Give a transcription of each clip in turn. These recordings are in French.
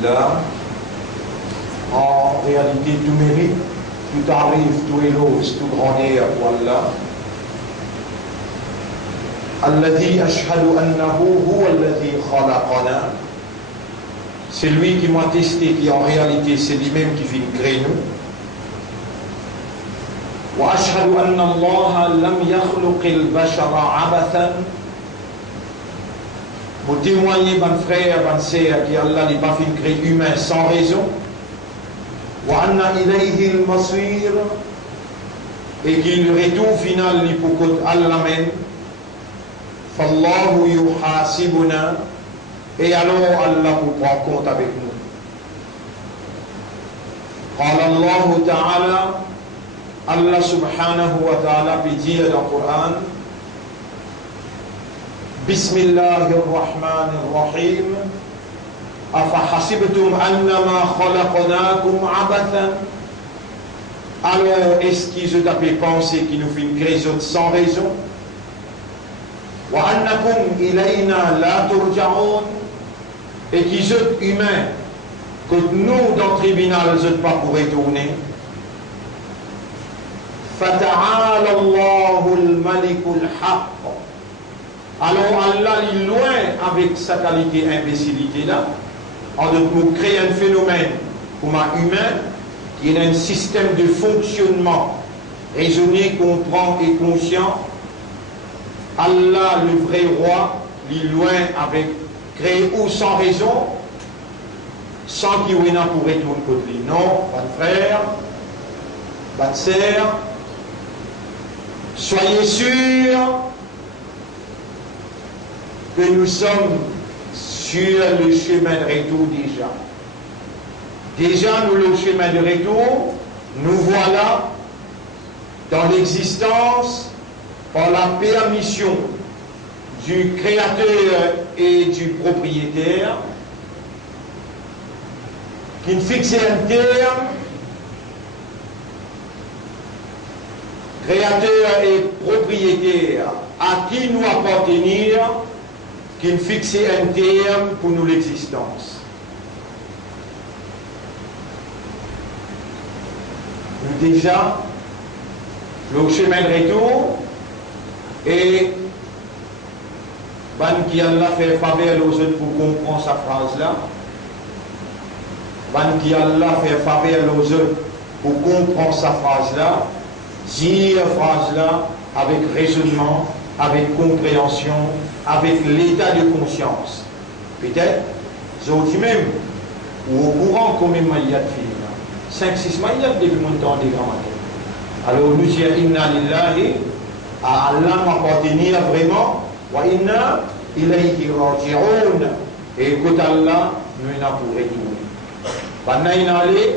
billah. En réalité, tout mérite, tout arrive, tout éloge, tout grandeur pour Allah. Alladhi ashhadu annahu huwa alladhi khalaqana. C'est lui qui m'a testé, qui en réalité c'est lui-même qui vient créer nous. Wa ashhadu anna Allah lam yakhluqil bashara abathan. Pour témoigner, mon frère, mon sœur, qui Allah n'est pas fait créer humain sans raison. Wa anna ilayhi al-masir. Et qu'il le retour final, il faut qu'Allah mène. Fallahu yuhasibuna. Et alors Allah vous prend compte avec nous. قال الله تعالى Allah subhanahu wa ta'ala peut dire dans le Coran Bismillahir Rahmanir Rahim Afahasibtum annama khalaqnakum abathan. Alors est-ce qu'ils ont tapé penser qu'ils nous font créer sans raison? Wa annakum ilayna la turja'un. Et qu'ils sont humains, que nous dans le tribunal ne sommes pas pour retourner. Fata'ala Allahul Malikul Haqq. Alors Allah est loin avec sa qualité imbécilité là, en de créer un phénomène comme un humain qui est un système de fonctionnement raisonné, comprend et conscient. Allah, le vrai roi, il est loin avec créé ou sans raison, sans qu'il y ait un pour retourner contre lui. Non, votre frère, votre sœur, soyez sûrs que nous sommes sur le chemin de retour déjà. Déjà, nous, le chemin de retour, nous voilà dans l'existence par la permission du créateur et du propriétaire qui ne fixe un terme, créateur et propriétaire à qui nous appartenir, qui ne fixe un terme pour nous l'existence. Nous déjà, le chemin de retour et Ban qui Allah fait faveur aux autres pour comprendre sa phrase-là. Ban qui Allah fait faveur aux autres pour comprendre sa phrase-là. Dire phrase-là avec raisonnement, avec compréhension, avec l'état de conscience. Peut-être, c'est aussi même, ou au courant combien il y a de films. 5-6 maillots depuis mon temps des grands matins. Alors nous disons Inna lillahi, à Allah m'appartenir vraiment. Wa inna ilayhi raji'un. Et écoute Allah, nous y avons pour retourner. Pendant une allée,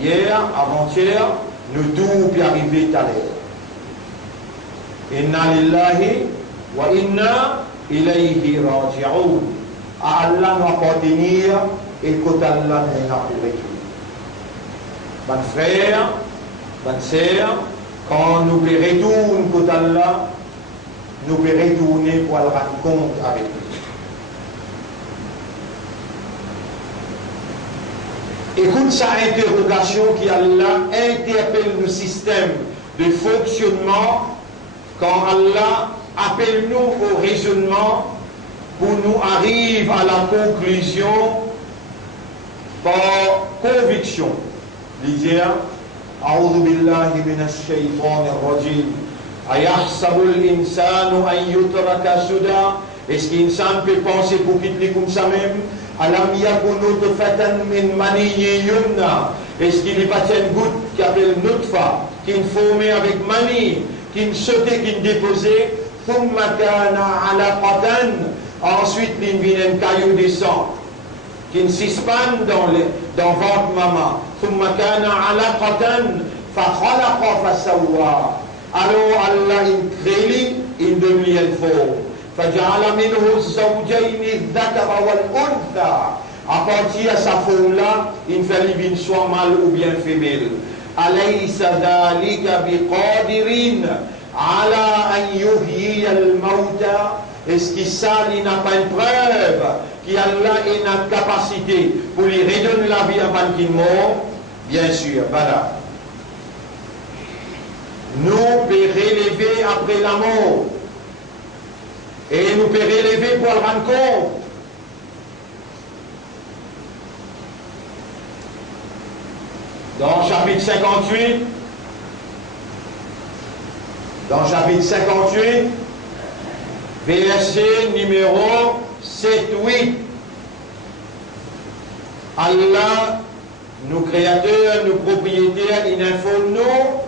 hier, avant-hier, nous tous puis arriver tout à l'heure. Inna lillahi wa inna ilayhi raji'un. À Allah m'appartenir, écoute Allah, nous y avons pour retourner. Mon frère, bonne sœur, quand nous retournons côté Allah, nous pouvons retourner pour aller rendre compte avec lui. Écoute sa interrogation qui Allah interpelle le système de fonctionnement quand Allah appelle nous au raisonnement pour nous arriver à la conclusion par conviction. Lisez, أعوذ بالله من الشيطان الرجيم أيحسب الإنسان أن يترك سدى. Est-ce qu'un insan peut penser pour quitter comme ça même? Alam yakun nutfatan min maniyyin yumna. Est-ce qu'il n'est pas une goutte qui appelle nutfa, qui est formée avec mani, qui est sautée, qui est déposée, thumma kana alaqatan. Ensuite, il vient un caillou de sang qui ne s'expande dans votre maman. ثم كان علقة فخلق فسوى. Alors Allah crée une demi-forme. فجعل منه الزوجين الذكر والأنثى. À partir de sa forme-là, il fait qu'il soit mâle ou bien femelle. أليس ذلك بقادر على أن يحيي الموتى. Est-ce que ça, il n'a pas une preuve qu'Allah ait notre capacité pour lui redonner la vie avant qu'il meure, bien sûr, voilà. Nous pouvons relever après la mort. Et nous pouvons relever pour le rendre compte. Dans chapitre 58, verset numéro 7-8, Allah, nous créateurs, nous propriétaires, il informe nous,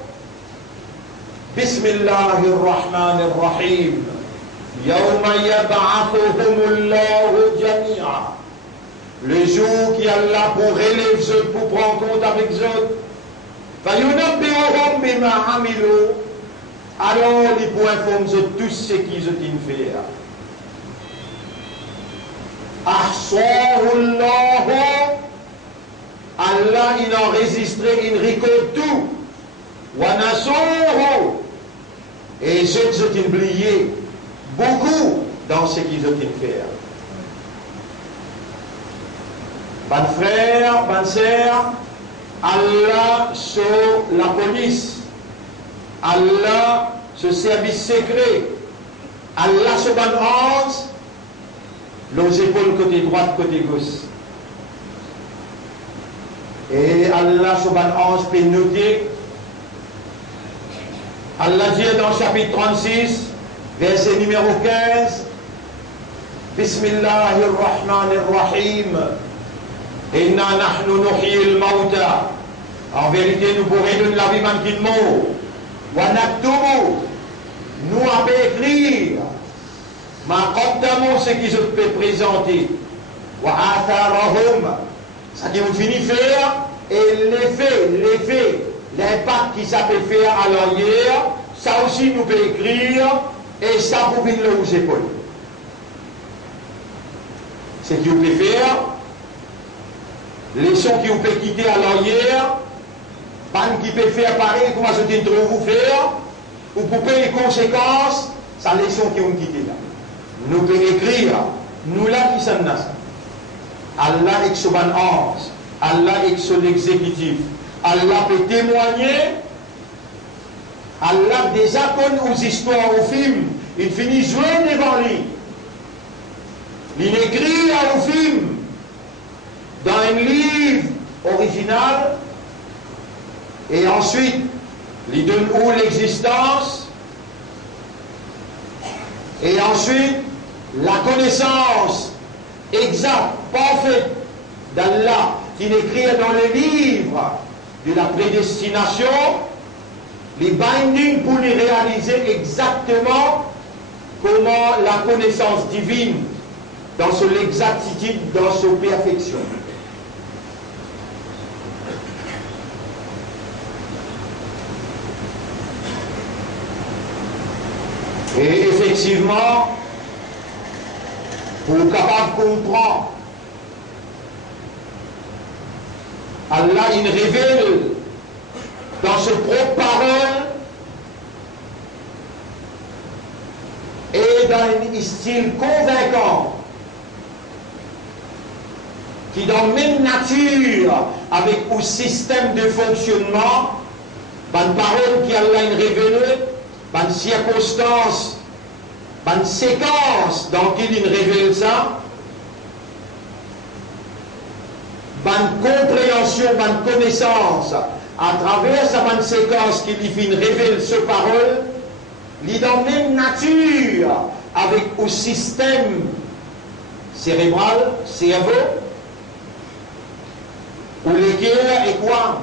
Bismillahirrahmanirrahim, Yawma yab'athuhumullahu jami'a. Le jour qui Allah pour relever eux, pour prendre compte avec eux, Fayunabbi'uhum bima amilu. Alors il pour informer eux tous ce qu'ils ont fait. Ahsahullahu. Allah il a enregistré, il récolte tout. Wa nasuhu. Et ceux qui ont oublié beaucoup dans ce qu'ils ont fait. Bonne frère, bonne sœur, Allah sur la police, Allah sur service secret, Allah sur bonne hanse, les épaules côté droite, côté gauche. Et Allah sur bonne hanse peut noter, Allah dit dans le chapitre 36, verset numéro 15, Bismillahirrahmanirrahim. Inna nahnu nuhyil mauta. En vérité, nous pourrons donner la vie même qui meurt. Wa naktubu. Nous avons écrire. Ma qaddamu, ce qu'ils ont fait présenter. Wa atharahum. Ça qui vous finit faire. Et l'effet, l'impact qui ça peut faire à l'arrière, ça aussi nous peut écrire. Et ça vous venir aux épaules. Ce qui vous peut faire. Les sons qui vous peut quitter à l'arrière, pas qui peut faire pareil, comment je dis vous faire, ou pour payer les conséquences, ça les sons qui vont quitter là. Nous pouvons écrire, nous là qui sommes là. Allah est son ange, Allah est son exécutif, Allah peut témoigner, Allah déjà connaît aux histoires, aux films, il finit jouer devant lui. Il écrit à aux films. Dans un livre original, et ensuite, il donne où l'existence, et ensuite, la connaissance exacte, parfaite d'Allah, qu'il écrit dans le livre de la prédestination, les bindings pour les réaliser exactement comment la connaissance divine, dans son exactitude, dans sa perfection. Et effectivement, pour capable de comprendre, Allah il révèle dans ses propres paroles et dans un style convaincant qui dans la même nature avec un système de fonctionnement, une parole qui Allah il révèle, une circonstance, une séquence dans laquelle il révèle ça, une compréhension, une connaissance à travers cette séquence qui lui révèle ce parole, il est dans la même nature avec un système cérébral, cerveau, où l'équerre est quoi?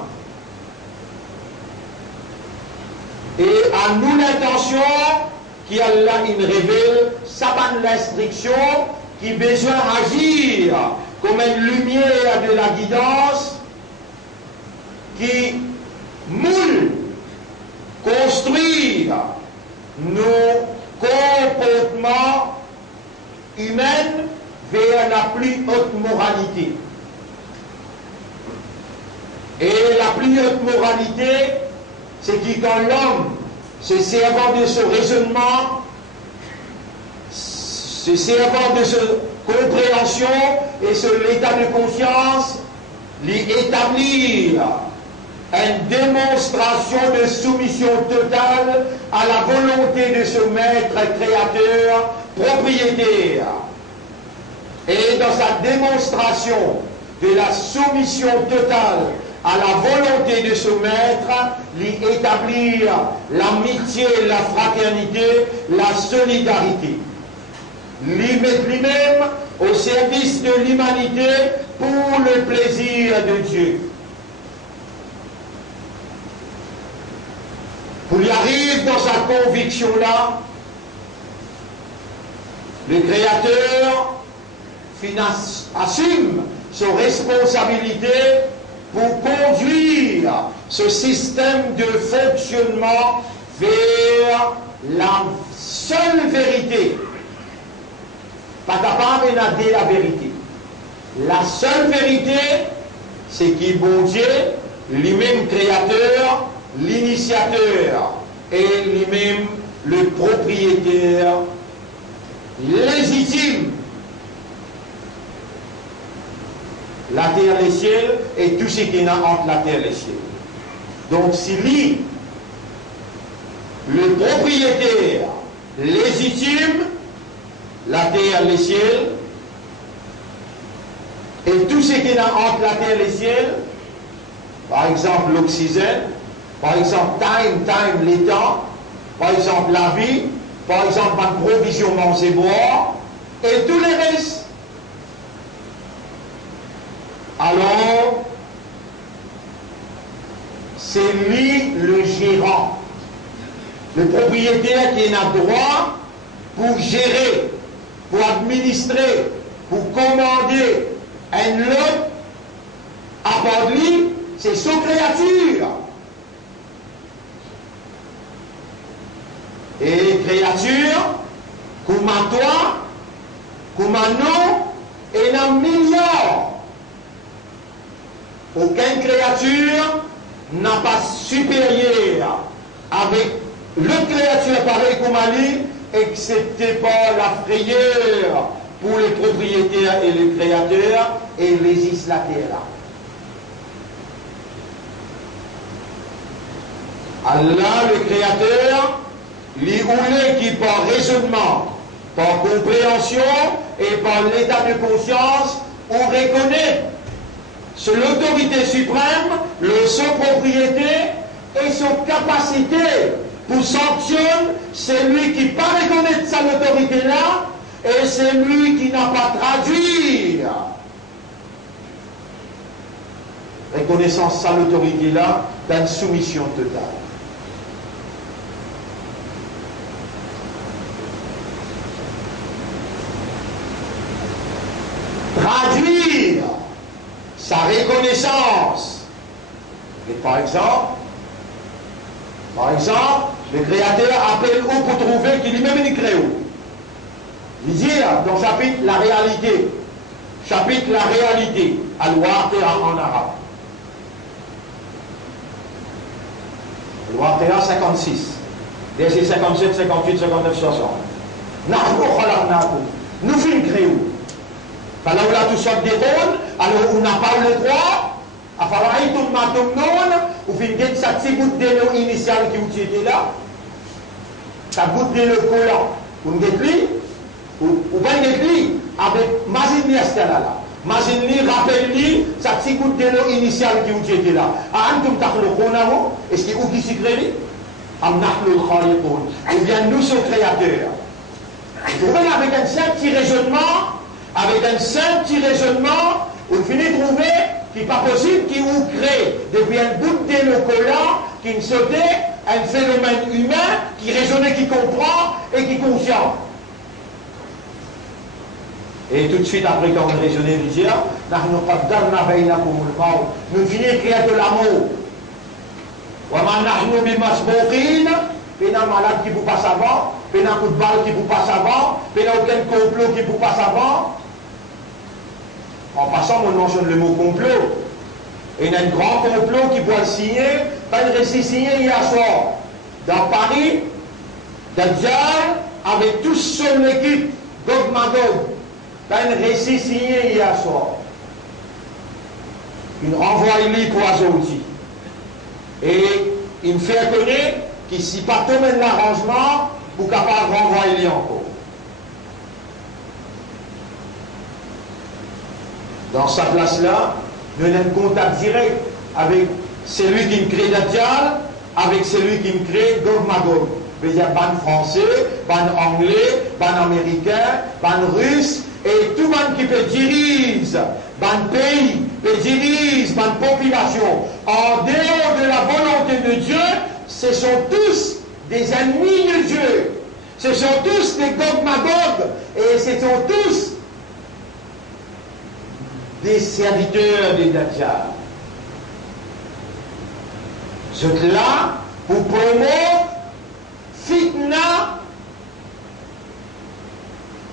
Et à nous l'intention qui Allah il révèle sa bonne restriction qui besoin d'agir comme une lumière de la guidance qui moule, construire nos comportements humains vers la plus haute moralité. Et la plus haute moralité, c'est qui quand l'homme se servant de ce raisonnement, se servant de cette compréhension et de l'état de conscience, établir une démonstration de soumission totale à la volonté de ce maître créateur propriétaire. Et dans sa démonstration de la soumission totale à la volonté de ce maître, établir l'amitié, la fraternité, la solidarité. Mettre lui-même au service de l'humanité pour le plaisir de Dieu. Pour y arriver dans sa conviction-là, le Créateur assume ses responsabilités pour conduire ce système de fonctionnement vers la seule vérité. Pas capable de dire la vérité. La seule vérité, c'est qu'il est bon Dieu, lui-même créateur, l'initiateur, et lui-même le propriétaire légitime. La terre, les ciels, et tout ce qui est entre la terre et les ciels. Donc, si lui, le propriétaire légitime, la terre, les ciels, et tout ce qui est entre la terre et les ciels, par exemple l'oxygène, par exemple time, les temps, par exemple la vie, par exemple la provision manger boire, et tous les restes. Alors, c'est lui le gérant, le propriétaire qui a droit pour gérer, pour administrer, pour commander un lot à part de lui, c'est son créature. Et les créatures, comme à toi, comme à nous, et un milliard. Aucune créature n'a pas supérieur avec l'autre créature pareil comme à lui, excepté par la frayeur pour les propriétaires et les créateurs et les législateurs. Allah, le créateur, lui voulait qui par raisonnement, par compréhension et par l'état de conscience, on reconnaît sur l'autorité suprême, son propriété et son capacité pour sanctionner celui qui pas reconnaître sa autorité là et celui qui n'a pas traduit reconnaissance sa autorité là dans une soumission totale. Traduire sa reconnaissance. Et par exemple, le créateur appelle où pour trouver qu'il est même une créo. Il dit dans le chapitre la réalité. Chapitre la réalité. Al-Waqi'a en arabe. Al-Waqi'a 56. Verset 57, 58, 59, 60. Nous faisons une créo. Alors là, tout ça déronne, alors on n'a pas le droit, à falloir y tout le ou finir sa petite goutte de l'eau initiale qui était là, sa goutte de l'eau collant, ou pas une avec Mazini là. Mazini rappelle-lui sa petite goutte de l'eau initiale qui était là. Antum takhluqonahu, est-ce qu'il y a qui s'y crée? Amnahlu khaliqun. Eh bien, nous sommes créateurs. Vous voyez, avec un simple petit raisonnement, avec un simple petit raisonnement, on finit de trouver qu'il n'est pas possible qu'il vous crée depuis un bout de l'eau collant qui ne sautait un phénomène humain qui raisonnait, qui comprend et qui est conscient. Et tout de suite après quand on raisonnait, il dit nous finissons d'écrire de l'amour. Puis un malade qui vous passe avant, puis un coup de balle qui vous passe avant, puis aucun complot qui vous passe avant. En passant, on mentionne le mot complot. Et il y a un grand complot qui doit signer, pas de récit signé hier soir. Dans Paris, Dajjal, avec toute son équipe Gog Magog, t'as une récit signé hier soir. Il renvoie lui pour Azouti. Et il me fait connaître que si pas tout mène l'arrangement, vous êtes capable de renvoyer lui encore. Dans sa place-là, nous avons un contact direct avec celui qui me crée Dajjal, avec celui qui me crée Gog Magog. C'est-à-dire ban français, ban anglais, ban américain, ban russe, et tout le monde qui peut diriger ban pays, peut diriger ban population, en dehors de la volonté de Dieu, ce sont tous des ennemis de Dieu. Ce sont tous des Gog Magog, et ce sont tous des serviteurs des Dajjal. C'est là pour promouvoir fitna,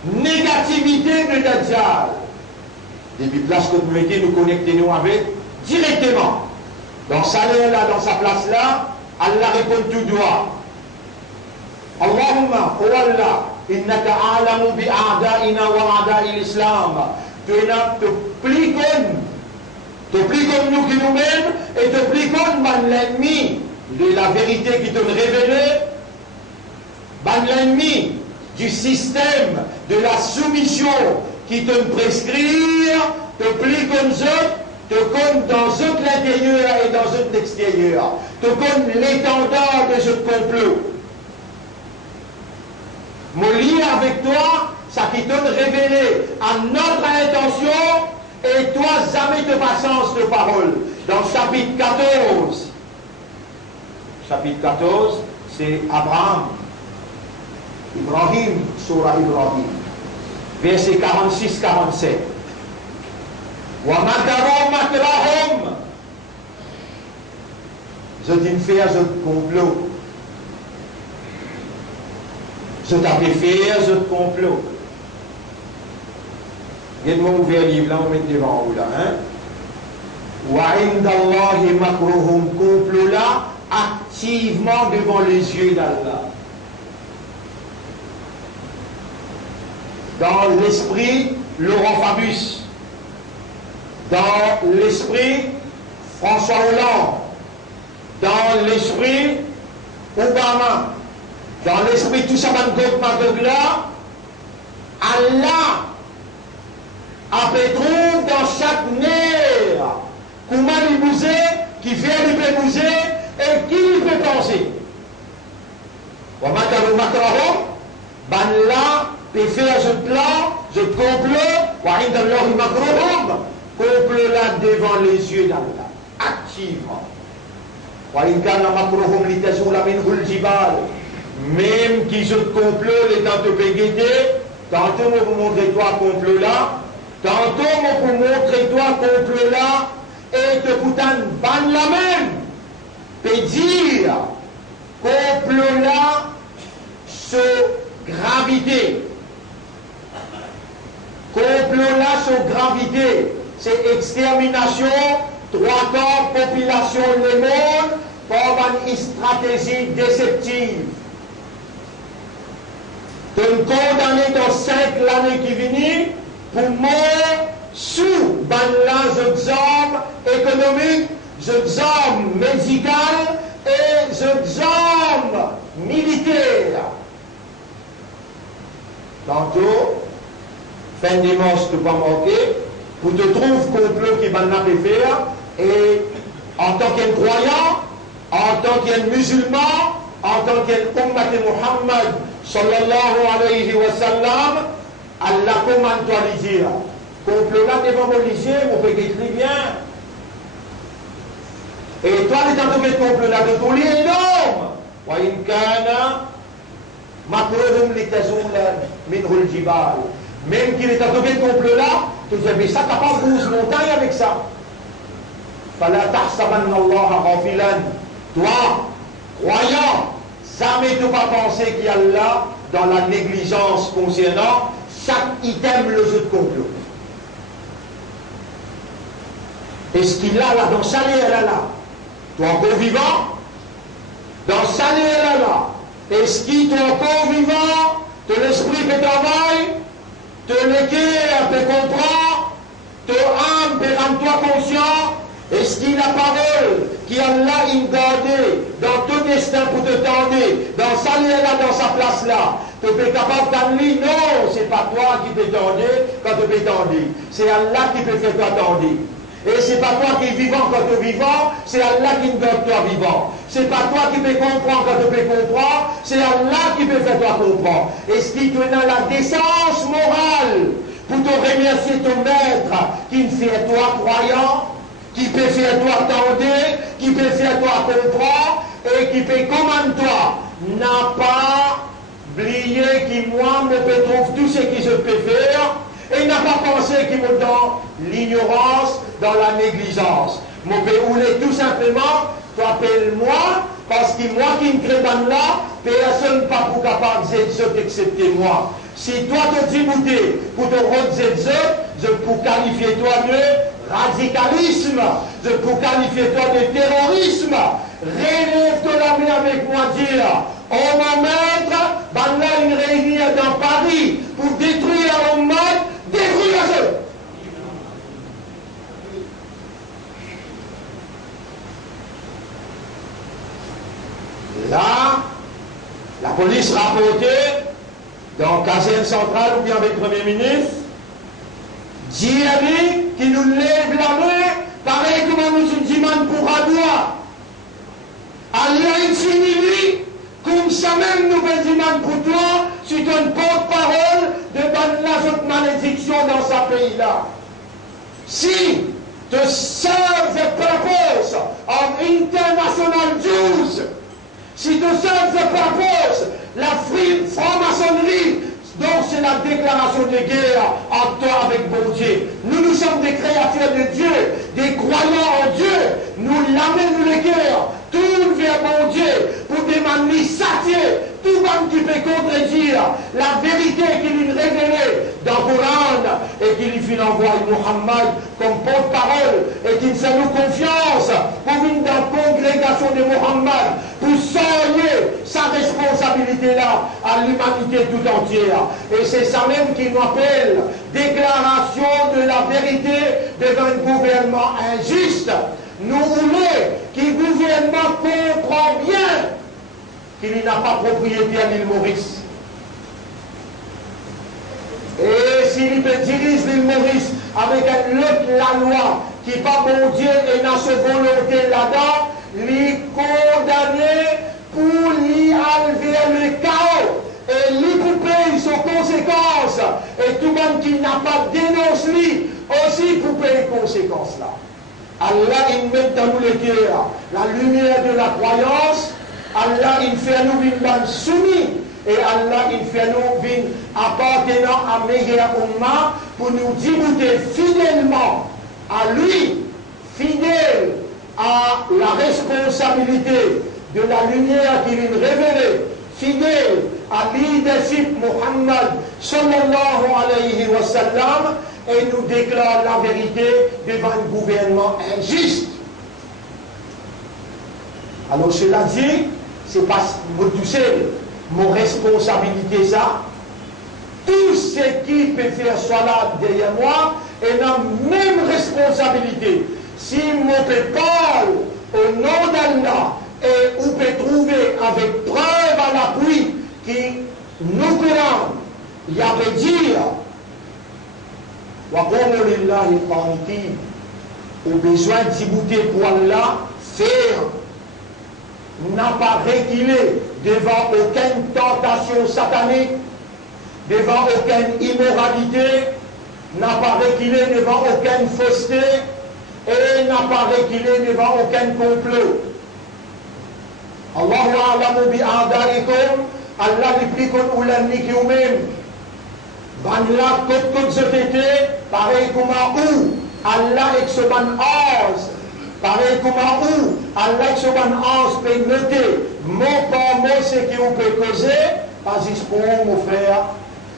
négativité de Dajjal. Depuis place que nous mettez, nous connectons avec directement. Dans sa là, dans sa place là, Allah répond tout droit. Allahumma, oh Allah, innaka a'lamu bi a'da'ina wa a'da'i l'islam. Tu es là, te plie comme nous qui nous-mêmes, et te plie comme l'ennemi de la vérité qui te révélée, l'ennemi du système de la soumission qui te prescrit, te plie comme eux, te compte dans eux l'intérieur et dans eux l'extérieur, te compte l'étendard de ce complot. Mon lien avec toi, ça qui te révélé à notre intention, et toi jamais de patience de parole. Dans le chapitre 14, c'est Abraham, Ibrahim, Surah Ibrahim, verset 46-47. Wa makarom makrahum. Je t'ai fait un complot. Je t'ai fait un complot. Viens-moi ouvrir le livre là, on met devant vous là. Wa indallahi makruhum, complot là, activement devant les yeux d'Allah. Dans l'esprit, Laurent Fabius. Dans l'esprit, François Hollande. Dans l'esprit, Obama. Dans l'esprit, tout ça, Gog Magog là, Allah trouve dans chaque nerf comment il bouger, qui vient lui peut bouger et qui lui peut penser. Wa makaru makrahum, ban là, peut faire ce plan, ce complot, wa indallahi makruhum, complot là devant les yeux d'Allah, activement. Wa in kana makruhum litazula minhu al-jibal, même qui se complot les temps te guetter, tantôt on vous montrer toi complot là, tantôt on vous montrer toi complot là, et te poutan ban la même, peut dire complot là, sur gravité. Complot là sur gravité, c'est extermination, 3 quarts population du monde, par une stratégie déceptive. De nous condamner dans 5 l'année qui vient pour mort sous les hommes économiques, les hommes médicaux et les hommes militaires. Tantôt, fin dimanche, tu vas manquer, pour te trouver complot qui va nous faire, et en tant qu'un croyant, en tant qu'un musulman, en tant qu'un ummat Muhammad, sallallahu alayhi wa sallam, Allah commande toi de dire, complot là devant mon lycée, on fait très bien. Et toi, les tant que complot là de ton lit énorme, wa in kana makruhum litazula minhu al-jibal. Même qu'il est attaqué de complot là, tu dis, mais ça, t'as pas bougé montagne avec ça. Fala tahsabanna Allah ghafilan. Toi, croyant, jamais tu pas pensé qu'il y a là, dans la négligence concernant chaque item le jeu de complot. Est-ce qu'il a là, dans Salé, elle a là, toi encore vivant, dans Salé, elle a là, est-ce qu'il est encore vivant, de l'esprit fait travail, te l'équerre, te comprend, te âme, te rends-toi conscient. Est-ce qu'il la parole qui Allah in gardé dans ton destin pour te tendre, dans sa lieu là, dans sa place là, tu es capable d'amener? Non, c'est pas toi qui peux tendre quand tu peux tendre. C'est Allah qui peut faire toi tendre. Et c'est pas toi qui es vivant quand tu es vivant, c'est Allah qui garde toi vivant. C'est pas toi qui peux comprendre quand tu peux comprendre, c'est Allah qui peut faire toi comprendre. Est-ce qu'il te donne la décence morale pour te remercier ton maître qui fait toi croyant, qui peut faire toi tendre, qui peut faire toi comprendre et qui peut commander toi? N'a pas oublié que moi me peux trouver tout ce que je peux faire et n'a pas pensé qu'il me dans l'ignorance, dans la négligence. Mon peux rouler tout simplement, tu appelles moi, parce que moi qui me crée dans là, personne n'est pas pour capable de excepté moi. Si toi te dis pour te rendre je peux qualifier toi de radicalisme, je peux qualifier toi de terrorisme. Relève-toi la main avec moi, dire, on va mettre une réunion dans Paris pour détruire le monde, détruire la zone. Là, la police rapportait dans la caserne centrale ou bien avec le Premier ministre, Diary qui nous lève la main, pareil comme nous demandons pour Adoua. Allah infinit, comme ça même nous demandons pour toi, si tu es une porte-parole de la autre malédiction dans ce pays-là. Si tu serves the purpose of international Jews, si tu serves the purpose, la franc-maçonnerie, donc c'est la déclaration de guerre entre toi avec bon Dieu. Nous sommes des créatures de Dieu, des croyants en Dieu. Nous l'amenons le cœur, tout vers bon Dieu, pour demander satier, tout le monde qui peut contredire la vérité qu'il a révélée dans le Coran et qu'il fait envoyer Muhammad comme porte-parole et qu'il fait nous confiance pour venir dans la congrégation de Muhammad pour soigner sa responsabilité là à l'humanité tout entière. Et c'est ça même qui nous appelle déclaration de la vérité devant un gouvernement injuste. Nous voulons que le gouvernement comprend bien qu'il n'a pas propriété à l'île Maurice. Et s'il peut diriger l'île Maurice avec la loi qui n'est pas bon Dieu et n'a sa volonté là-dedans, lui condamner pour lui enlever le chaos et lui couper ses conséquences. Et tout le monde qui n'a pas dénoncé lui aussi pour payer les conséquences là. Allah il met dans nous le cœur la lumière de la croyance. Allah il fait nous vivre soumis et Allah il fait nous vivre appartenant à meilleur umma pour nous débuter fidèlement à lui, fidèle à la responsabilité de la lumière qu'il nous révélée, fidèle à leadership Muhammad sallallahu alayhi wa sallam et nous déclare la vérité devant un gouvernement injuste. Alors cela dit, c'est pas vous toucher mon responsabilité ça. Tout ce qui peut faire cela derrière moi est la même responsabilité. Si mon peut parler au nom d'Allah et on peut trouver avec preuve à l'appui qui nous Coran, il y avait dire au besoin d'y pour Allah, faire n'a pas reculé devant aucune tentation satanique, devant aucune immoralité, n'a pas reculé devant aucune fausseté et n'a pas reculé devant aucun complot. Allahu a'lamu bi a'daikum, Allah li pli kon oulan ni ki ou même. Ban la kot zefete, pareil comme où Allah est ce ban ose, pareil comme où Allah est ce ban ose peut noter, mot par mot ce qui vous peut causer, pas juste pour mon frère,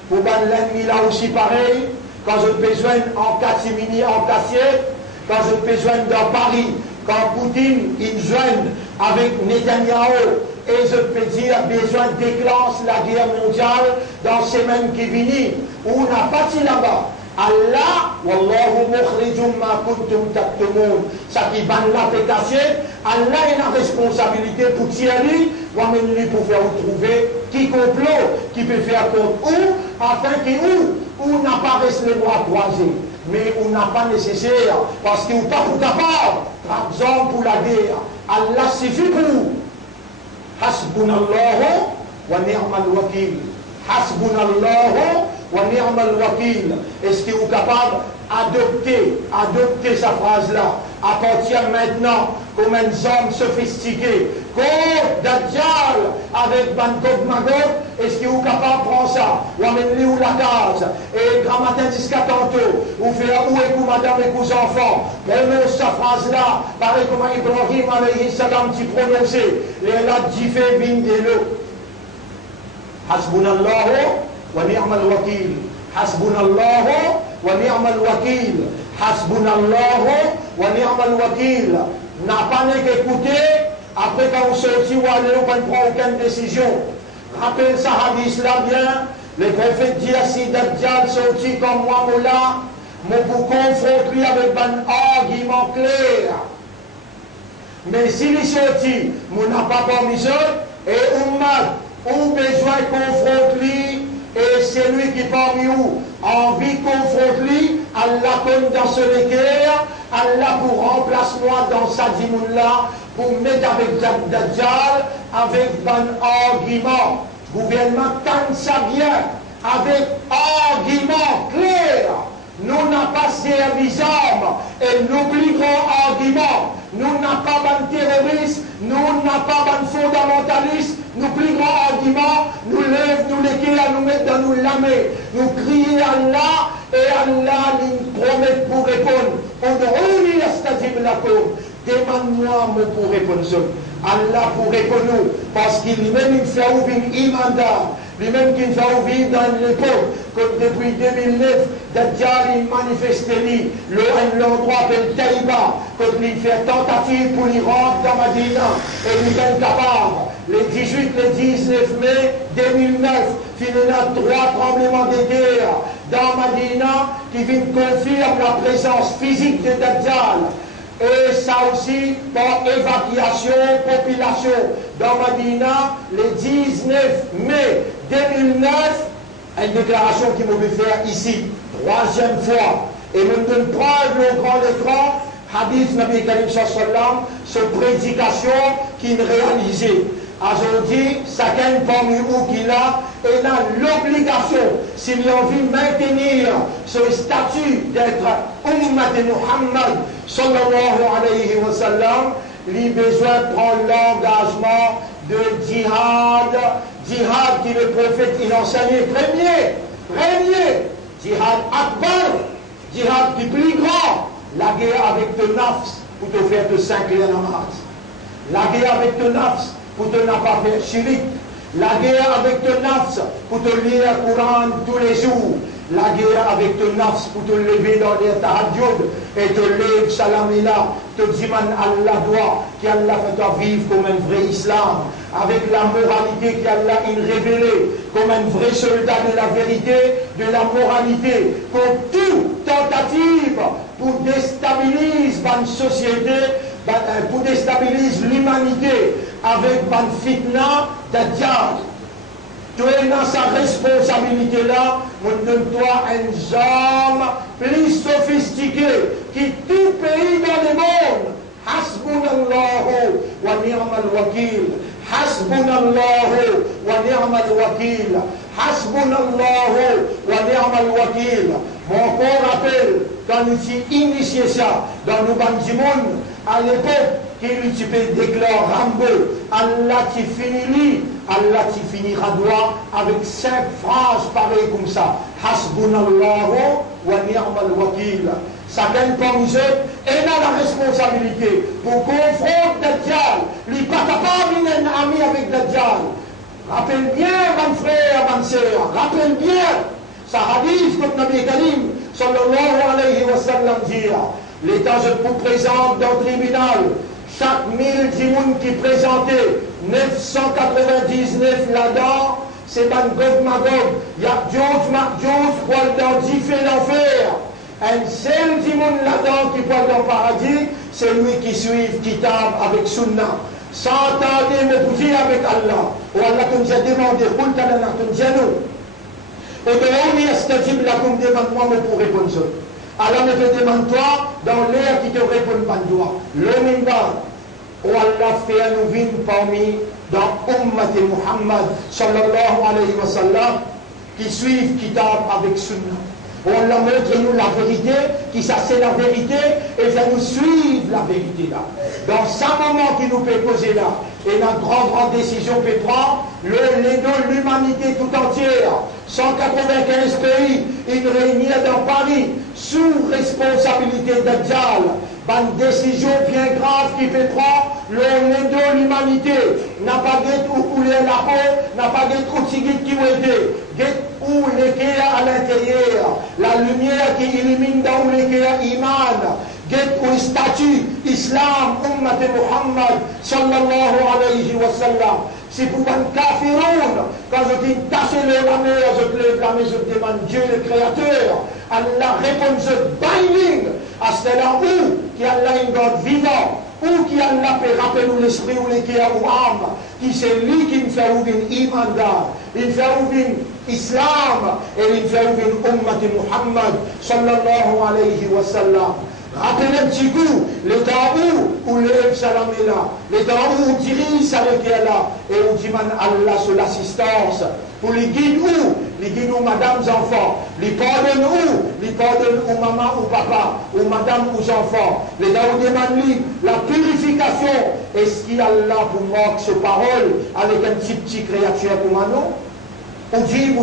pour ban l'ennemi là aussi pareil, quand je besoin en catimini, en cassiette, quand je besoin dans Paris, quand Poutine, il joigne avec Netanyahu et je peux dire, besoin déclenche la guerre mondiale dans ces semaines qui viennent, où on n'a pas dit là-bas. Allah, wallahu mukhrijum ma kuntum taktumun. Ça qui banne la pétation, Allah a la responsabilité pour tirer, pour faire trouver qui complot, qui peut faire contre où, afin qu'on n'a pas resté les bras croisés. Mais on n'a pas nécessaire, parce qu'on n'est pas capable, par exemple pour la guerre. Allah suffit pour nous. Hasbunallahu wa ni'mal wakil. Hasbunallahu wa ni'mal wakil. Est-ce que vous êtes capable d'adopter sa phrase-là à partir maintenant comme un homme sophistiqué, contre Dajjal avec Bankok Magog? Est-ce que vous êtes capable de prendre ça? Ou amener où la case? Et grand matin jusqu'à tantôt, ou faire où et où madame et où enfants? Prenons sa phrase-là, pareil comme Ibrahim alayhi salam qui prononçait, les là dit fait bin de l'eau. Hasbunallahu wa ni'mal wakil. Hasbunallahu wa ni'mal wakil. Hasbunallahu wa ni'mal wakil. N'a pas qu'écouter, après quand on sortit ou aller, on ne prend aucune décision. Rappelle ça, hadith là bien, le prophète dit à si Dajjal sorti comme moi, Moula, moi pour confronter avec un argument clair. Mais s'il est sorti, moi n'a pas permis ça, et on besoin de confronter, et c'est lui qui parmi nous, envie de confronter, Allah comme dans ce guerre, Allah pour remplace-moi dans sa dimoun-là, pour mettre avec Dajjal, avec un argument. Gouvernement tente ça bien, avec argument clair. Nous n'avons pas servi hommes, et nos plus grands arguments, nous n'avons pas de terroristes, nous n'avons pas de fondamentalistes, nos plus grands arguments, nous lèvent, nous lesquels à nous mettre dans nous lamer, nous crier Allah, et Allah nous promet pour répondre. On relie à c'est-à-dire la cour. Demande-moi pour répondre ça. Allah pour répondre nous, parce qu'il lui-même il fait ouvrir imanda, lui-même qui fait ouvrir dans l'époque, comme depuis 2009, Dajjal il manifesté l'endroit appelé Taïba, comme il fait tentative pour y rentrer dans Madina, et il est capable. Les 18, les 19 mai 2009, il y a 3 tremblements de terre dans Madina qui viennent confirmer la présence physique de Dajjal. Et ça aussi, par évacuation, population dans Madina, le 19 mai 2009, une déclaration qui m'a fait faire ici, 3e fois. Et me donne preuve le grand écran, hadith Nabi Karim sallam, ce prédication qu'il réalisait. Aujourd'hui, chacun parmi vous qui l'a, et a l'obligation, s'il a envie de maintenir ce statut d'être Ummat de Muhammad sallallahu alayhi wa sallam, il a besoin de prendre l'engagement de djihad, djihad qui le prophète il enseignait premier, djihad akbar, djihad du plus grand, la guerre avec le nafs pour te faire te s'incliner en masse, la guerre avec le nafs pour te n'a pas faire chirik, la guerre avec ton nafs pour te lire le Coran tous les jours, la guerre avec ton nafs pour te lever dans les tahajjud et te lever salamina, te dire Allah doit, qu'Allah fait toi vivre comme un vrai islam, avec la moralité qu'Allah a révélée, comme un vrai soldat de la vérité, de la moralité, pour toute tentative pour déstabiliser une société, pour déstabiliser l'humanité avec une fitna Dajjal. Tu es dans sa responsabilité là, on donne-toi un homme plus sophistiqué qui tout pays dans le monde. Hasbunallahu wa ni'mal wakil. Hasbunallahu wa ni'mal wakil. Hasbunallahu wa ni'mal wakil. Mon corps rappelle, quand nous avons initié ça dans nos bandes du monde, à l'époque, qui peut déclarer Rambo, Allah qui finit, Allah qui finira droit avec 5 phrases pareilles comme ça. Hasbunallahu wa ni'mal wakil. Chacun parmi eux a la responsabilité pour confronter Dajjal. Il n'est pas capable d'être ami avec Dajjal. Rappelle bien, mon frère, ma soeur, rappelle bien. Ça hadith comme Nabi Karim sallallahu alayhi wa sallam dit, l'état je vous présente dans le tribunal, chaque 1000 djimoun qui présentait 999 là-dedans, c'est Van Gogh Magog. Il y a George McJones pour aller dans 10 feux l'enfer. Un seul dimon là-dedans qui peut aller dans le paradis, c'est lui qui suit Kitab avec Sunna. Sans tarder, me bouger avec Allah. Ou Allah nous a demandé, demande-moi pour répondre. Allah me te demande-toi dans l'air qui te répond pas de toi. L'homme où Allah fait un nouveau parmi dans Ummat Muhammad sallallahu alayhi wa sallam qui suivent Kitab avec Sunna. Où Allah montre nous la vérité, qui ça c'est la vérité, et ça nous suivre la vérité là. Dans ce moment qui nous peut poser là, et notre grande décision peut prendre, l'humanité tout entière, 195 pays, une réunion dans Paris, sous responsabilité d'Adjal, une décision bien grave qui fait prendre l'humanité. N'a pas guette où couler la peau, n'a pas guette où tigit qui guette où l'équerre à l'intérieur, la lumière qui illumine dans l'équerre iman. Get au statut Islam, Ummat Muhammad sallallahu alayhi wa sallam. C'est pour un kafiroun, quand je dis tasser la mer, je lève la main, je demande Dieu le Créateur. Allah répond, je binding à cela où qui Allah une God vivant, ou qui Allah peut rappeler l'esprit ou l'équerre ou âme, qui c'est lui qui me fait ouvrir iman d'âme, il fait ouvrir Islam, et il fait ouvrir Ummat Muhammad sallallahu alayhi wa sallam. Rappelez un petit coup, le temps où le salam est là, le temps où on dirige ça qui est là, et on dit Allah sur l'assistance, pour les guides où, les guides où madame enfants, les pardonne où maman ou papa, ou madame ou enfants, les temps où demande la purification, est-ce qu'il y a Allah pour manquer ce parole avec un petit créature comme nous? On dit,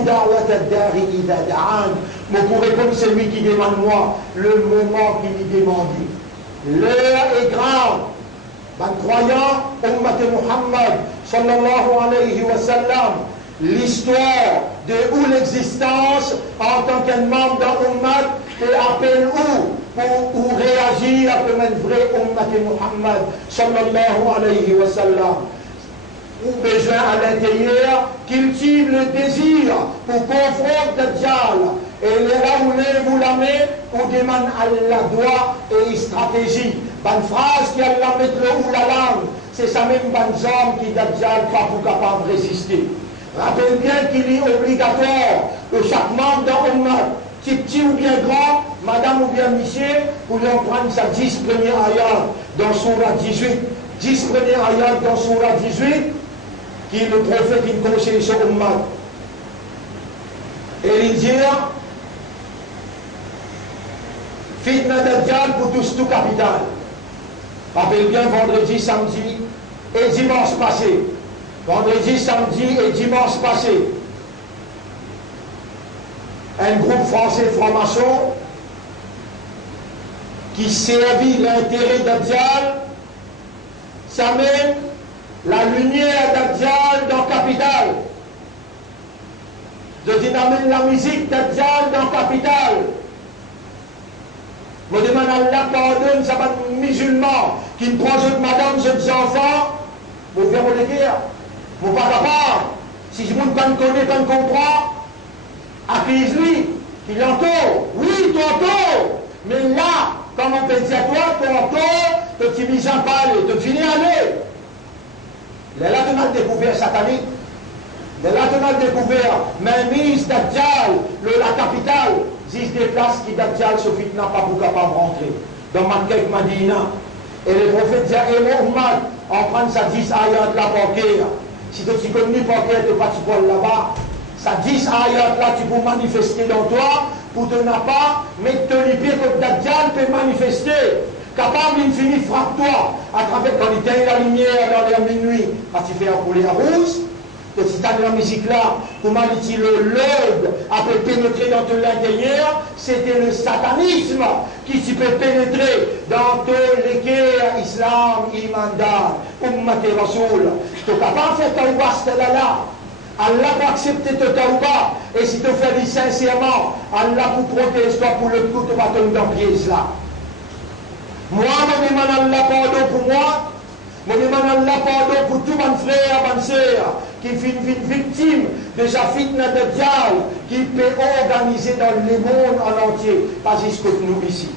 mais pour répondre, c'est lui qui demande moi, le moment qui lui demande. L'heure est grave. Ben, croyant, Ummat Muhammad, sallallahu alayhi wa sallam, l'histoire de où l'existence en tant qu'un membre d'un Ummat et appelle pour réagir comme un vrai Ummat Muhammad, sallallahu alayhi wa sallam. Ou besoin à l'intérieur, cultive le désir pour confronter Dajjal. Et là où vous la met, on demande à la doigt et une stratégie. Une phrase qui a la mettre le ou la langue, c'est ça même bonne jambe qui Dajjal pas pour capable de résister. Rappelle bien qu'il est obligatoire que chaque membre d'un Ummat, petit ou bien grand, madame ou bien monsieur, pour lui prendre sa 10 premières ayats dans Surah 18. 10 premières ayats dans Surah 18. Qui est le prophète qui conseille son Ummat. Et il dit, fitna Dajjal pour tous tout capital. Rappelez bien vendredi, samedi et dimanche passé. Vendredi, samedi et dimanche passé. Un groupe français franc-maçon qui servit l'intérêt Dajjal, ça mène la lumière d'Adjal dans la capitale. Je dynamite la musique d'Adjal dans la capitale. Je demande à Allah pardonne, ça va être musulman qui me prend de madame, de enfants. Vous verrez mon guerre. Vous pas capable. Si je ne connais pas, ne comprend, accuse-lui. Il entend. Oui, tu entends. Mais là, comme on peut dire à toi, tu entends, tu mises en parler, tu finis à aller. Les là, on a découvert satanique. Les là, on a découvert mainmise Dajjal, la capitale. 10 des places qui Dajjal se fit n'a pas pour capable de rentrer. Dans Makkah Madina. Et le prophète dit, et Muhammad, en prendre sa 10 ayats de la banquière. Si tu ne connais pas banquière, tu ne pas là-bas. Sa 10 ayats là, tu peux manifester dans toi, pour te n'a pas, mais te libérer que Dajjal peut manifester. Capable d'infini, frappe-toi à travers quand il tient la lumière dans la minuit, quand tu fais un poulet à rouge, que si tu as de la musique là, comment dit-il, le a peut pénétrer dans tout l'intérieur, c'était le satanisme qui s'y peut pénétrer dans tout l'équerre, islam, imanda, ummat et rasoul. Tu es capable de faire ta ouast là. Allah va accepter ton tauba, et si tu fais sincèrement, Allah vous protège toi pour le coup de bâton dans pièce là. Moi, je demande Allah pardon pour moi, Je demande Allah pardon pour tous mes frères et mes sœurs qui sont victimes de sa fitna de Djal qui peut organiser dans le monde en entier, pas juste nous ici.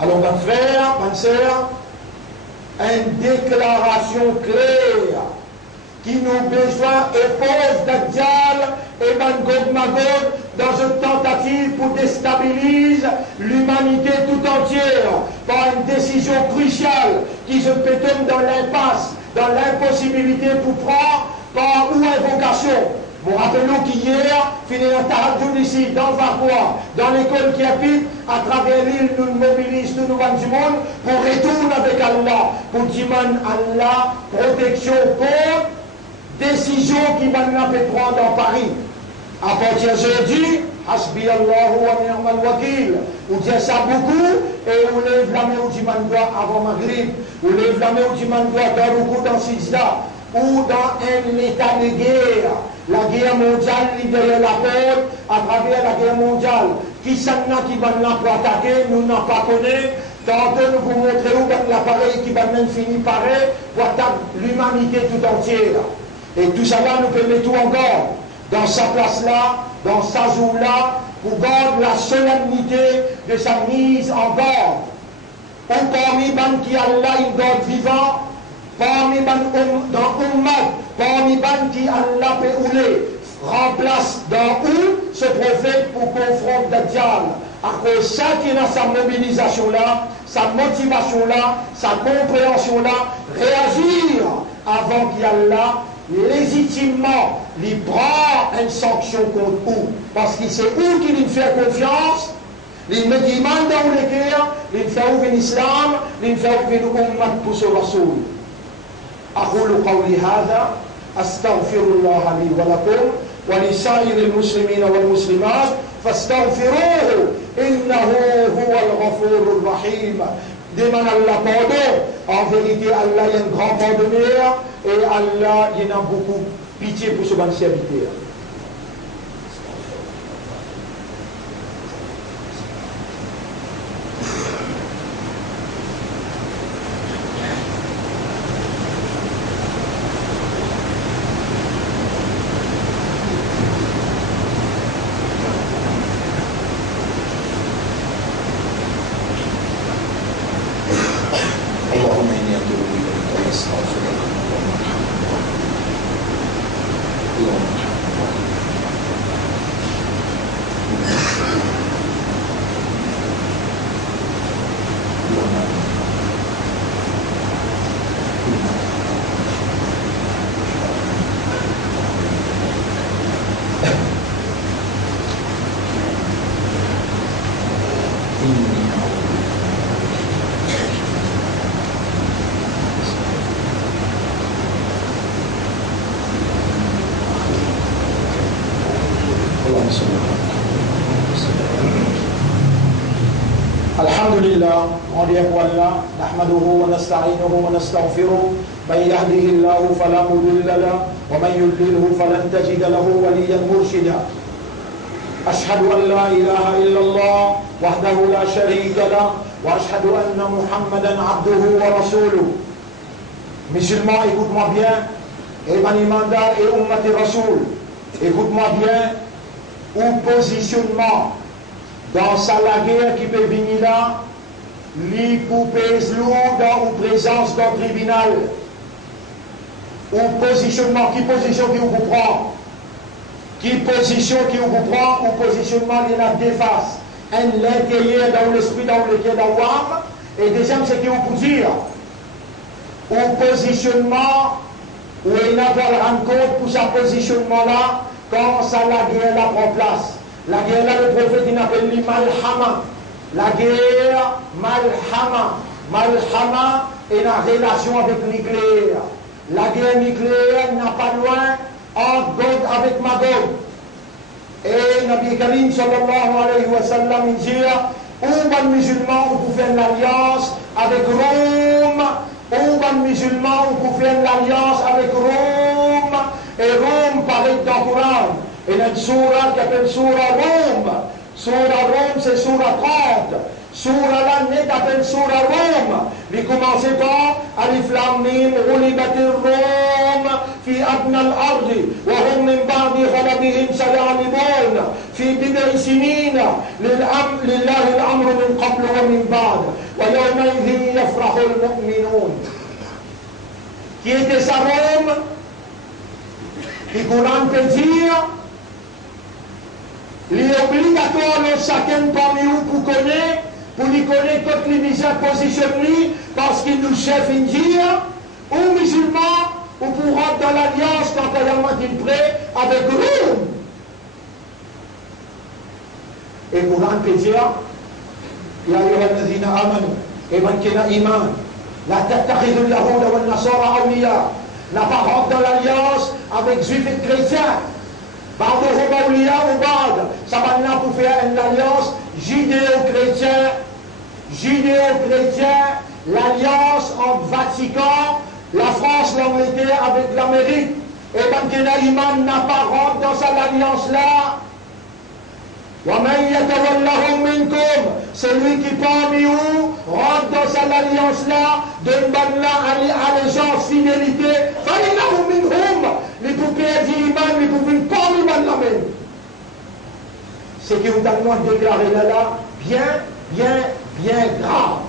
Alors mes frères, mes sœurs, une déclaration claire qui nous besoin oppose Dajjal et Magog dans une tentative pour déstabiliser l'humanité tout entière par une décision cruciale qui se peut tomber dans l'impasse, dans l'impossibilité pour prendre par une invocation. Bon, rappelons qu'hier, fini un tahajjud ici, dans Varbois, dans l'école qui habite, à travers l'île, nous mobilisons tout le monde du monde pour retourner avec Allah, pour demander Allah protection contre décision qui va nous prendre dans Paris. À partir de jeudi, Hasbi Allahu wa ni'mal wakil. On dit ça beaucoup et on lève la main au Dimandwa avant Maghrib. On lève la main au Dimandwa dans le coup dans Sijda ou dans un état de guerre. La guerre mondiale libère la porte à travers la guerre mondiale. Qui s'en a qui va nous attaquer, nous n'en pas connaît. Tantôt nous vous montrer où l'appareil qui va même finir pareil pour attaquer l'humanité tout entière. Et tout ça là nous permet tout encore dans sa place-là, dans sa jour-là, pour garder la solennité de sa mise en garde. Ou parmi les qui Allah il garde vivant, parmi les dans Ummah, parmi les qui Allah peut rouler, remplace dans où ce prophète pour confronter Dajjal. À cause ça qui a sa mobilisation-là, sa motivation-là, sa compréhension-là, réagir avant qu'Allah légitimement lui prend une sanction contre vous. Parce qu'il sait où qu'il lui fait confiance, il me demande dans le cœur, il fait ouvrir l'islam, il fait ouvrir l'ummat pour ce rasoul. أقول قولي هذا أستغفر الله لي ولكم ولسائر المسلمين والمسلمات فاستغفروه إنه هو الغفور الرحيم. Demande Allah pardon. En vérité, Allah est un grand pardonneur et Allah il a beaucoup pitié pour ce bon serviteur. Alhamdulillah, on dit pour Allah, nahmaduhu wa nasta'inuhu wa nastaghfiruh, man yahdihillahu fala mudilla lahu wa man yudlilhu falan tajida lahu waliyan murshida. Ashhadu an la ilaha illallah wahdahu la sharika lahu wa ashhadu anna Muhammadan abduhu wa rasuluh. Musulmans, écoute-moi bien, et Manimanda et Ummati Rasoul, écoute-moi bien, ou positionnement dans la guerre qui peut venir là, lui pèse lourd dans la présence d'un tribunal, ou positionnement, qui position qui vous prend, qui position qui vous prend, ou positionnement il y a deux faces, un l'intérieur dans l'esprit, dans le cœur, dans l'âme, et deuxième c'est qui vous peut dire, ou positionnement, où il n'a pas le rendre compte pour sa positionnement là, quand ça la guerre là prend place. La guerre là, le prophète il appelle lui Malhama. La guerre Malhama. Malhama est la relation avec le nucléaire. La guerre nucléaire n'a pas loin entre Gog avec Magog. Et Nabi Karim sallallahu alayhi wa sallam il dit où les musulmans ont fait l'alliance avec Rome, où les musulmans ont fait l'alliance avec Rome, et Rome paraît dans le Coran. Et une sourate qui appelle Sourate Rome. Surah Rome, c'est Surah 30. Surah là, n'est appelée Surah Rome. Il commence par Alif Lam Mim, Ghulibatir Rum, fi adna al-ardi, wa hum min ba'di ghalabihim sayaghlibun, fi bid'i sinina, lillahi al-amru min qablu wa min ba'd, wa yawmaidhin yafrahu al-mu'minun. Qui était sa Rome? Le Coran peut dire, il est obligatoire que chacun parmi vous pour connaître, pour lui connaître toutes les misères positionnées, parce qu'il nous chef indien, ou musulmans, ou pour rentrer dans l'alliance temporairement il prêt avec Rome. Et le Coran peut dire, Ya ayyuhalladhina amanu, et man kina iman, la tattakhidul yahuda wal nasara awliya, n'a pas rentré dans l'alliance avec juifs et chrétiens. Ça va là pour faire une alliance judéo-chrétien, l'alliance entre Vatican, la France, l'Angleterre avec l'Amérique. Et Bankena Iman n'a pas rentré dans cette alliance-là. Celui qui parmi vous rentre dans cette alliance-là, donne allégeance, fidélité, les poupées d'Iman, les poupées parmi la même. C'est que vous avez déclaré là, bien grave.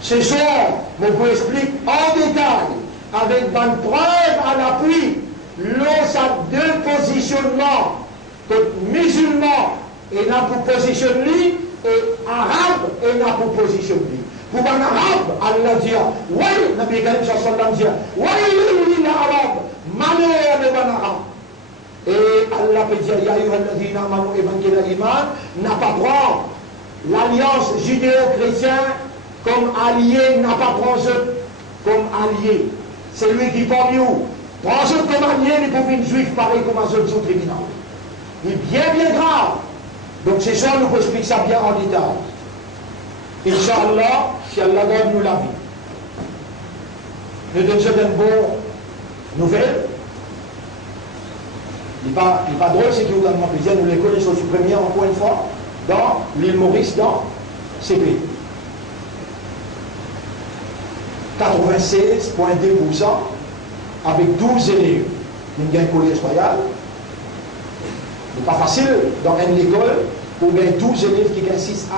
Ce soir, je vous explique en détail, avec une preuve à l'appui, l'on a deux positionnements, que musulmans, et n'a pour positionner, et arabe, et n'a pour positionner. Pour un arabe, Allah dit, oui, Nabi Karim sallam dit, oui, l'arabe, malheur de un arabe. Et Allah peut dire, Ya ayyuhalladhina amanu ebankina iman, n'a pas prendre l'alliance judéo-chrétienne comme allié, n'a pas prendre comme allié. C'est lui qui parmi vous. Prends comme allié, il peut une juif pareil comme un autre tribunal. Il est bien grave. Donc c'est ça, nous expliquer ça bien en détail. Inch'Allah, si Allah donne nous la vie. Nous donnons une bonne nouvelle. Il n'est pas drôle, c'est que nous avons plaisir, nous les connaissons du premier, encore une fois, dans l'île Maurice, dans CP. 96,2% avec 12 élèves. Nous avons un collège royal. Ce n'est pas facile dans une école pour gagner 12 élèves qui gagnent 6 A+.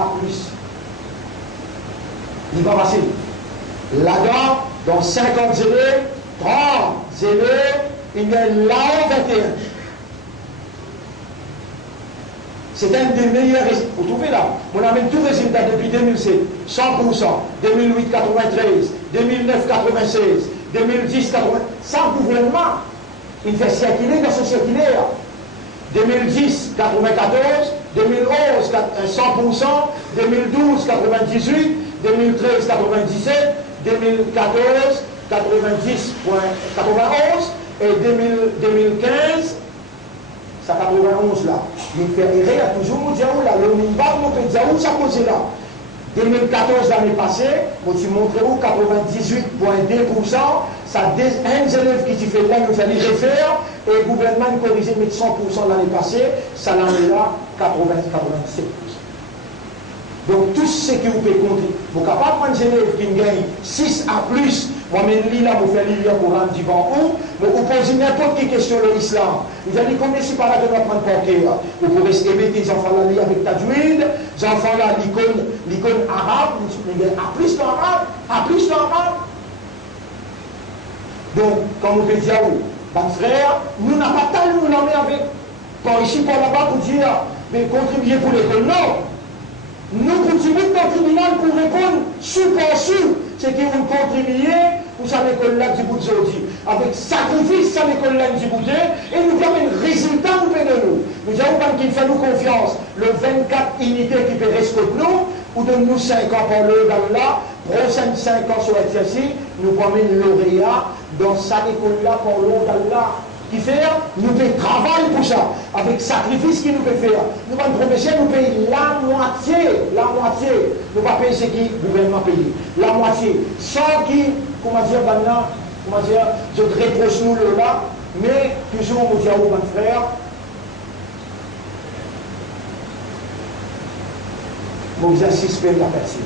Ce n'est pas facile. Là-dedans, dans 50 élèves, 30 élèves, ils gagnent là 21. C'est un des meilleurs résultats. Vous trouvez là, on amène tous les résultats depuis 2007, 100%, 2008, 93, 2009, 96, 2010, 80, sans gouvernement. Il fait circuler dans ce circulaire. 2010, 94, 2011, 100%, 2012, 98, 2013, 97, 2014, 90,91 et 2015, ça 91 là. Il fait errer à toujours nous dire là, le minimum, nous peut dire où ça cause là. 2014 l'année passée, moi tu montres où 98,2%, ça un élève qui fait là, nous allons refaire, et le gouvernement corrigé met 100% l'année passée, ça l'année là 87%. Donc tout ce que vous pouvez compter, vous n'êtes pas prendre un élève qui gagne 6 A+, moi-même, là, vous faites lire le Coran devant vous, mais vous posez n'importe quelle question de l'islam. Vous allez combien si par là de prendre portée. Vous pouvez aimer tes enfants là lire avec tajwid, les enfants là l'icône arabe, A+ dans arabe, A+ dans arabe. Donc, quand vous faites dire, mon frère, nous n'avons pas tant nous l'emmener avec, par ici, par là-bas, pour dire, mais contribuer pour l'école, non. Nous continuons dans le tribunal pour répondre sur par sur. C'est que vous contribuez pour cette école-là du bout de aujourd'hui. Avec sacrifice, cette école-là du bout de et nous avons un résultat nous de nous. Nous avons pas qu'il fait nous confiance. Le 24 unités qui peut rester nous, ou de nous 5 ans pour le d'Allah, prochaines 5 ans sur l'exercice, nous promènent lauréat dans cette école-là pour l'eau d'Allah. Qui fait, nous payons travail pour ça, avec sacrifice qu'il nous peut faire. Nous allons promettre, nous payons la moitié. Nous ne pas payer ce qui le gouvernement paye. La moitié. Sans qui, comment dire, je reproche nous là, mais toujours, mon Dieu, mon frère, vous assistez la personne.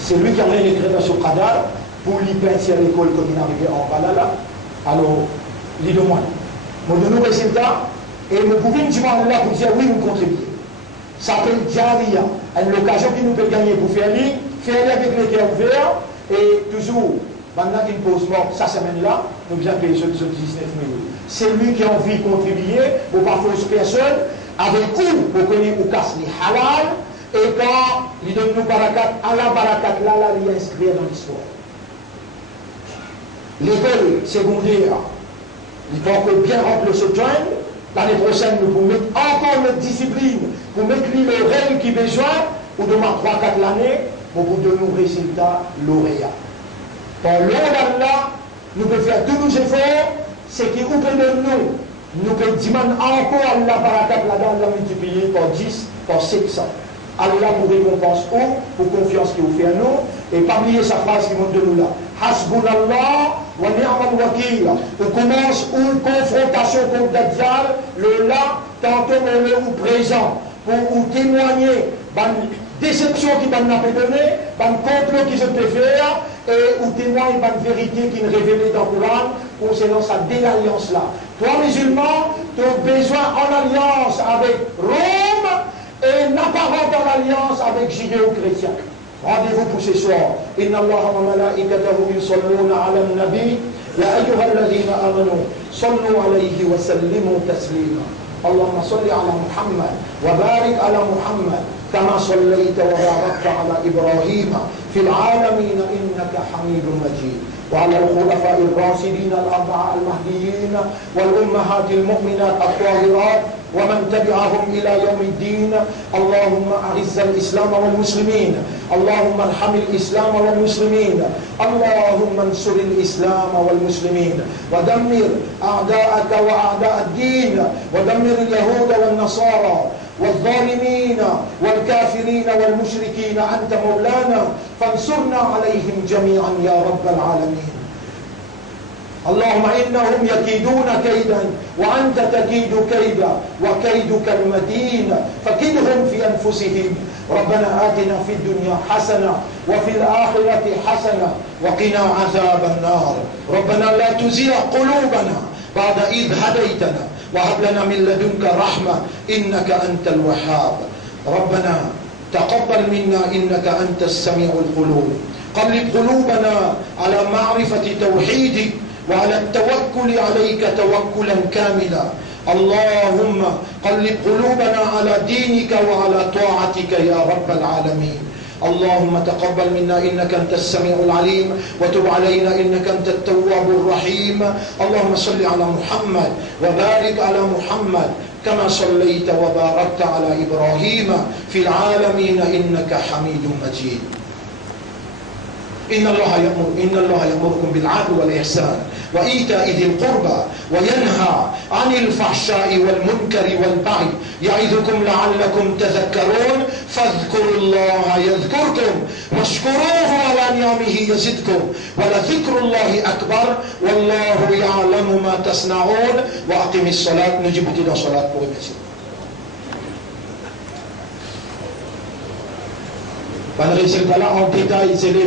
C'est lui qui a rien écrit dans son cadavre pour lui penser à l'école comme il arrivé en Balala. Alors, il demande. Nous donnons le résultat et nous pouvons dire là pour dire oui, nous contribuons. Ça s'appelle Jaria, une occasion qui nous peut gagner pour faire avec les cœurs ouverts et toujours, maintenant qu'il pose mort, sa semaine-là, nous avons payé ce 19 000. C'est lui qui a envie de contribuer, pour pas forcer personne, avec où, pour connaître ou casse les halal, et quand il donne nous barakat, à la barakat, là, il est inscrit dans l'histoire. L'école secondaire, il faut encore bien remplir ce joint. L'année prochaine, nous pouvons mettre encore notre discipline, pour mettre les règles qui besoin, ou de 3-4 l'année, pour vous donner un résultat lauréat. Par là, nous pouvons faire tous nos efforts, c'est qui nous peut de nous pouvons demander encore à la barakat là-dedans, la multiplier par 10, par 700. Allah nous récompense pour confiance qu'il vous fait à nous, et pas oublier sa phrase qui monte de nous là. Hasbunallah wa ni'mal wakil. On commence une confrontation contre Dajjal, le là, tantôt on est ou présent, pour vous témoigner d'une déception qui va nous donner, d'un complot qui se peut faire, et ou témoigne d'une vérité qui est révélée dans le Coran concernant sa déalliance là. Toi, musulman, tu as besoin en alliance avec Rome et n'apparente en alliance avec judéo-chrétien. Rendez-vous pour ce soir. Inna Allah wa malaikatahu yusalluna ala nabi ya ayyuha alladhina amanu sallu alayhi wa sallimu taslima. Allahumma salli ala Muhammad wa barik ala Muhammad كما صليت وباركت على إبراهيم في العالمين إنك حميد مجيد وعلى الخلفاء الراشدين الأربعة المهديين والأمهات المؤمنات الطاهرات ومن تبعهم إلى يوم الدين. اللهم أعز الإسلام والمسلمين، اللهم ارحم الإسلام والمسلمين، اللهم انصر الإسلام والمسلمين، ودمر أعداءك وأعداء الدين، ودمر اليهود والنصارى والظالمين والكافرين والمشركين. أنت مولانا فانصرنا عليهم جميعا يا رب العالمين. اللهم إنهم يكيدون كيدا وأنت تكيد كيدا وكيدك المتين فكدهم في أنفسهم. ربنا آتنا في الدنيا حسنة وفي الآخرة حسنة وقنا عذاب النار. ربنا لا تزغ قلوبنا بعد إذ هديتنا وهب لنا من لدنك رحمة إنك أنت الوهاب. ربنا تقبل منا إنك أنت السميع القلوب. قلب قلوبنا على معرفة توحيدك وعلى التوكل عليك توكلا كاملا. اللهم قلب قلوبنا على دينك وعلى طاعتك يا رب العالمين. اللهم تقبل منا إنك أنت السميع العليم وتب علينا إنك أنت التواب الرحيم. اللهم صل على محمد وبارك على محمد كما صليت وباركت على إبراهيم في العالمين إنك حميد مجيد. إن الله يأمركم بالعدل والإحسان وإيتاء ذي القربى وينهى عن الفحشاء والمنكر والبغي يعظكم لعلكم تذكرون. فاذكروا الله يذكركم واشكروه على نعمه يزدكم ولذكر الله أكبر والله يعلم ما تصنعون. وأقم الصلاة. نجيب إلى صلاة pour remercier. Par le résultat là en détail, c'est les